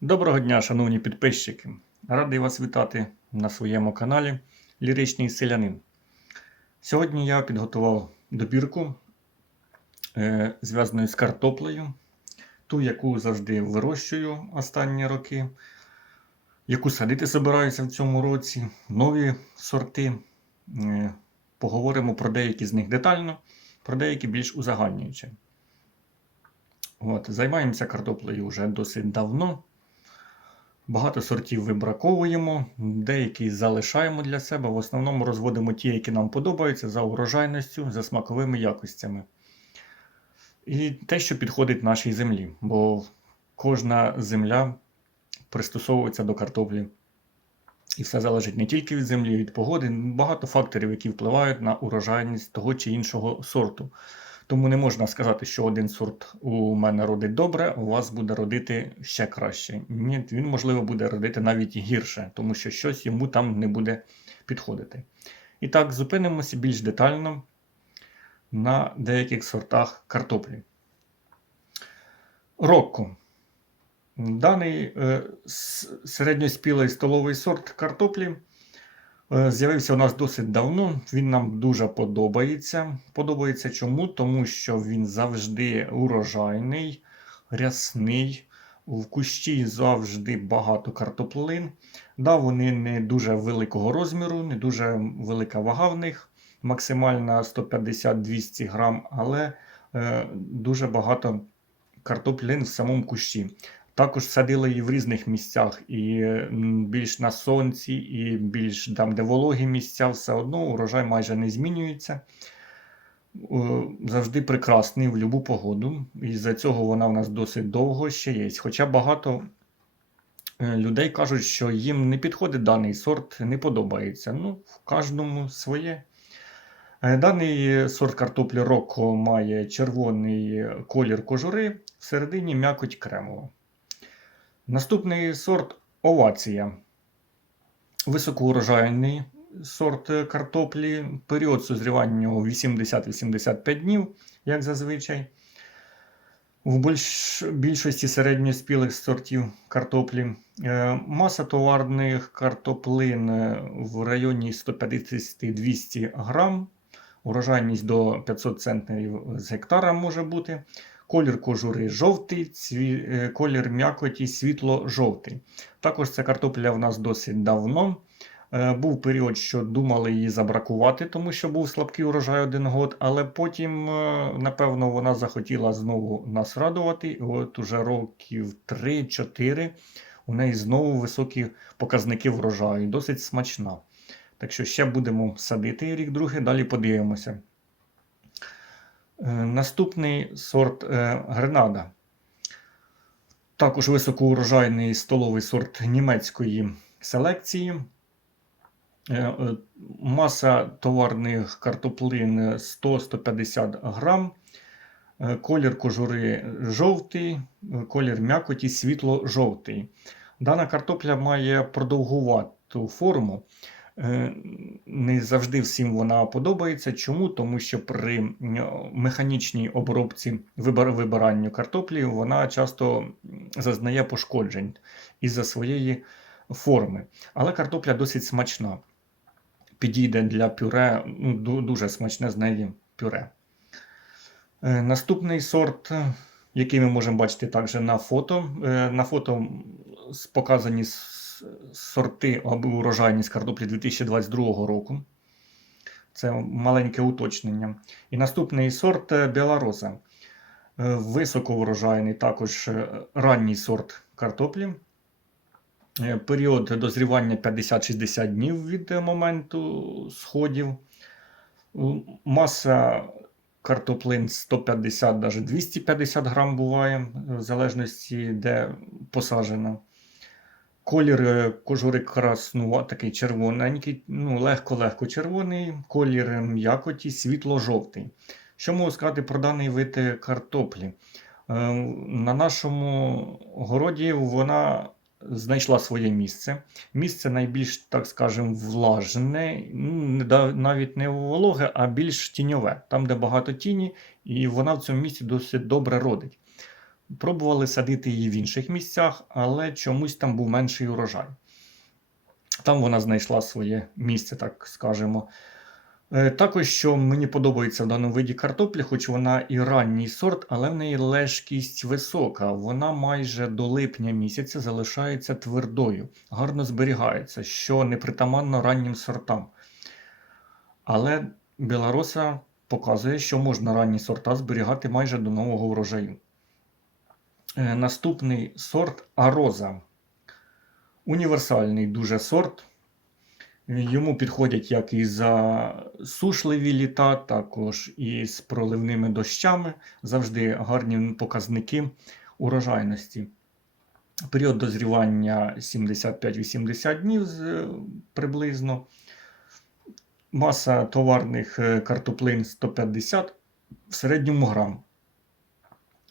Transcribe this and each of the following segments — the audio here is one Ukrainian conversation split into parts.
Доброго дня, шановні підписчики! Радий вас вітати на своєму каналі Ліричний Селянин. Сьогодні я підготував добірку, е, зв'язану з картоплею, ту, яку завжди вирощую останні роки, яку садити збираюся в цьому році, нові сорти. Е, поговоримо про деякі з них детально, про деякі більш узагальнюючі. От, займаємося картоплею вже досить давно. Багато сортів вибраковуємо, деякі залишаємо для себе. В основному розводимо ті, які нам подобаються, за урожайністю, за смаковими якостями. І те, що підходить нашій землі, бо кожна земля пристосовується до картоплі. І все залежить не тільки від землі, від погоди, багато факторів, які впливають на урожайність того чи іншого сорту. Тому не можна сказати, що один сорт у мене родить добре, у вас буде родити ще краще. Ні, він, можливо, буде родити навіть гірше, тому що щось йому там не буде підходити. І так, зупинимося більш детально на деяких сортах картоплі. Рокко. Даний е, середньоспілий столовий сорт картоплі З'явився у нас досить давно. Він нам дуже подобається. Подобається чому? Тому що він завжди урожайний, рясний. В кущі завжди багато картоплин. Да, вони не дуже великого розміру, не дуже велика вага в них, максимальна 150-200 грам, але е, дуже багато картоплин в самому кущі. Також садили її в різних місцях, і більш на сонці, і більш там, де вологі місця, все одно урожай майже не змінюється. Завжди прекрасний в будь-яку погоду. І за цього вона в нас досить довго ще є. Хоча багато е, людей кажуть, що їм не підходить даний сорт, не подобається. Ну, в кожному своє. Е, Даний сорт картоплі Рокко має червоний колір кожури, всередині м'якоть кремова. Наступний сорт овація. Високоурожайний сорт картоплі. Період созрівання нього 80-85 днів, як зазвичай. В більш, більшості середньоспілих сортів картоплі. Е, Маса товарних картоплин в районі 150-200 грам. Урожайність до 500 центнерів з гектара може бути. Колір кожури жовтий, цві... е, колір м'якоті світло-жовтий. Також ця картопля в нас досить давно. Е, Був період, що думали її забракувати, тому що був слабкий урожай один год, але потім, е, напевно, вона захотіла знову нас радувати. І от уже років 3-4 у неї знову високі показники врожаю, досить смачна. Так що ще будемо садити рік другий, далі подивимося. Е, Наступний сорт е, Гренада. Також високоурожайний столовий сорт німецької селекції. Е, Маса товарних картоплин 100-150 грам. Колір кожури жовтий, колір м'якоті світло-жовтий. Дана картопля має продовгувату форму. Е, Не завжди всім вона подобається. Чому? Тому що при механічній обробці вибиранню картоплі вона часто зазнає пошкоджень із-за своєї форми. Але картопля досить смачна. Підійде для пюре, ну, дуже смачне з неї пюре. Е, Наступний сорт, який ми можемо бачити також на фото. Е, На фото показані сорти або урожайність картоплі 2022 року. Це маленьке уточнення. І наступний сорт е, Е, Високоурожайний, також е, ранній сорт картоплі. Період дозрівання 50-60 днів від моменту сходів. Маса картоплин 150, навіть 250 грам буває, в залежності де посаджена. Колір е, кожури краснува, такий червоненький, ну, легко-легко червоний, колір е, м'якоті світло-жовтий. Що можу сказати про даний вид е, картоплі? На нашому городі вона знайшла своє місце. Місце найбільш, так скажемо, влажне, ну, навіть не вологе, а більш тіньове, там, де багато тіні, і вона в цьому місці досить добре родить. Пробували садити її в інших місцях, але чомусь там був менший урожай. Там вона знайшла своє місце, так скажемо. Е, Також, що мені подобається в даному виді картоплі, хоч вона і ранній сорт, але в неї лежкість висока. Вона майже до липня місяця залишається твердою, гарно зберігається, що не притаманно раннім сортам. Але білороса показує, що можна ранні сорта зберігати майже до нового врожаю. Е, Наступний сорт Ароза. Універсальний дуже сорт. Йому підходять як і засушливі літа, також і з проливними дощами. Завжди гарні показники урожайності. Період дозрівання 75-80 днів приблизно. Маса товарних е, картоплин 150 в середньому грам.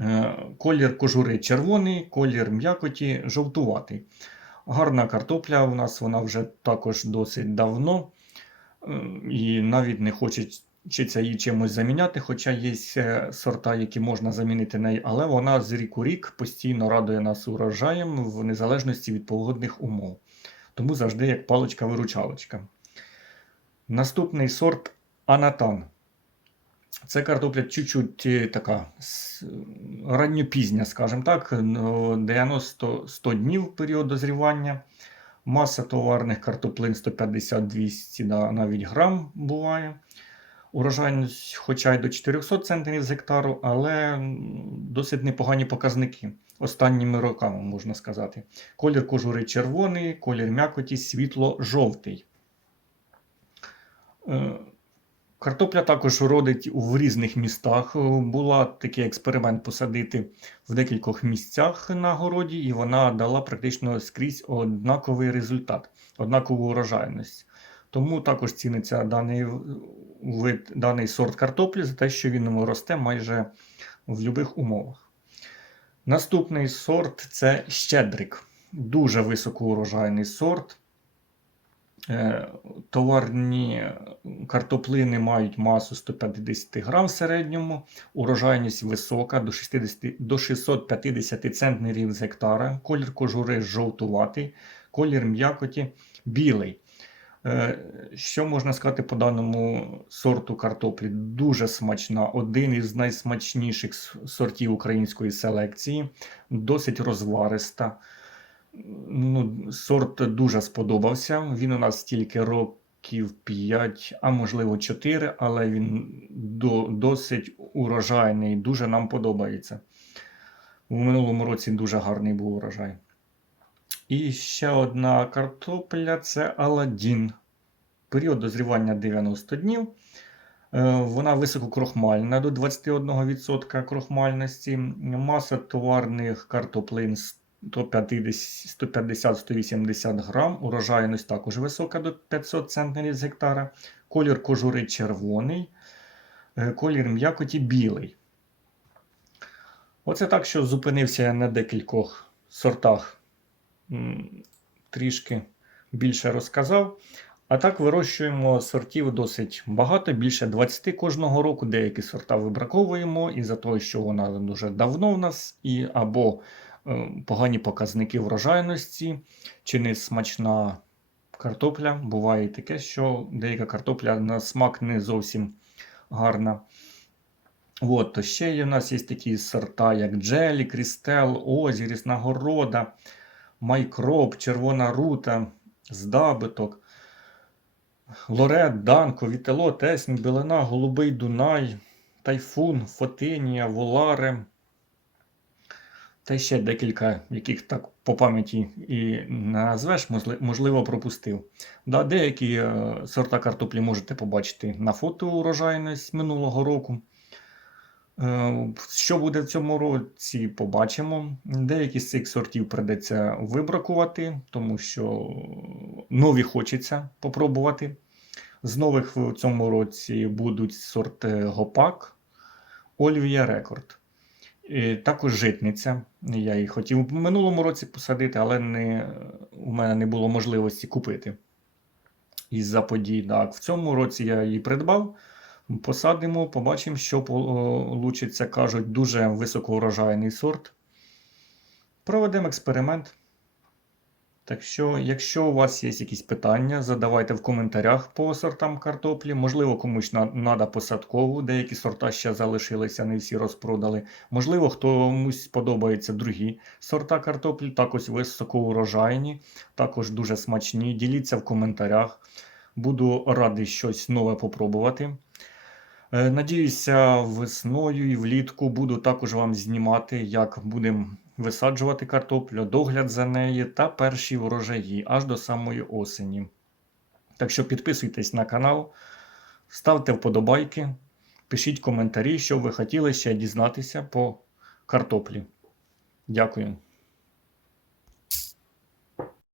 Е, Колір кожури червоний, колір м'якоті жовтуватий. Гарна картопля у нас вона вже також досить давно. е, І навіть не хочеться її чимось заміняти, хоча є е, сорта, які можна замінити неї, але вона з рік у рік постійно радує нас урожаєм в незалежності від погодних умов. Тому завжди як паличка-виручалочка. Наступний сорт Анатан. Це картопля чуть-чуть е, така ранньопізня, скажімо так, ну, 90-100 днів період дозрівання. Маса товарних картоплин 150-200 да, навіть грам буває. Урожайність, хоча й до 400 центнерів з гектару, але досить непогані показники останніми роками, можна сказати. Колір кожури червоний, колір м'якоті світло-жовтий. Картопля також родить в різних містах. Е, Була такий експеримент посадити в декількох місцях на городі, і вона дала практично скрізь однаковий результат, однакову урожайність. Тому також ціниться даний вид, даний сорт картоплі за те, що він росте майже в будь-яких умовах. Наступний сорт це щедрик. Дуже високоурожайний сорт. Е, Товарні картоплини мають масу 150 грам в середньому, урожайність висока до, 60, до 650 центнерів з гектара, колір кожури жовтуватий, колір м'якоті білий. Е, Що можна сказати по даному сорту картоплі? Дуже смачна, один із найсмачніших сортів української селекції, досить розвариста. Ну, сорт дуже сподобався. Він у нас тільки років 5, а можливо 4, але він до, досить урожайний, дуже нам подобається. У минулому році дуже гарний був урожай. І ще одна картопля це Аладдін. Період дозрівання 90 днів. Е, Вона висококрохмальна до 21% крохмальності. Маса товарних картоплин 150-180 грам. Урожайність також висока до 500 центнерів з гектара. Колір кожури червоний, е, колір м'якоті білий. Оце так, що зупинився я на декількох сортах. Трішки більше розказав. А так вирощуємо сортів досить багато, більше 20 кожного року. Деякі сорта вибраковуємо із-за того, що вона дуже давно в нас, і або погані показники врожайності, чи не смачна картопля. Буває таке, що деяка картопля на смак не зовсім гарна. От, то ще є у нас є такі сорта, як Джелі, Крістел, Озіріс, Нагорода, Майкроп, Червона Рута, Здабиток. Лорет, Данко, Вітело, Тесні, Белина, Голубий Дунай, Тайфун, Фотинія, Воларе. Та ще декілька, яких так по пам'яті і назвеш, можливо, пропустив. Да, деякі е, сорта картоплі можете побачити на фото урожайність минулого року. Е, Що буде в цьому році, побачимо. Деякі з цих сортів придеться вибракувати, тому що нові хочеться попробувати. З нових в цьому році будуть сорти Гопак, Ольвія Рекорд. Також житниця. Я її хотів в минулому році посадити, але не, у мене не було можливості купити. Із-за подій. Так, в цьому році я її придбав. Посадимо, побачимо, що вийде. Кажуть, дуже високоурожайний сорт. Проведемо експеримент. Так що, якщо у вас є якісь питання, задавайте в коментарях по сортам картоплі. Можливо, комусь треба посадкову, деякі сорта ще залишилися, не всі розпродали. Можливо, комусь сподобаються другі сорта картоплі, також високоурожайні, також дуже смачні. Діліться в коментарях. Буду радий щось нове попробувати. Е, Надіюся, весною і влітку буду також вам знімати, як будемо висаджувати картоплю, догляд за нею та перші врожаї аж до самої осені. Так що підписуйтесь на канал, ставте вподобайки, пишіть коментарі, що ви хотіли ще дізнатися по картоплі. Дякую.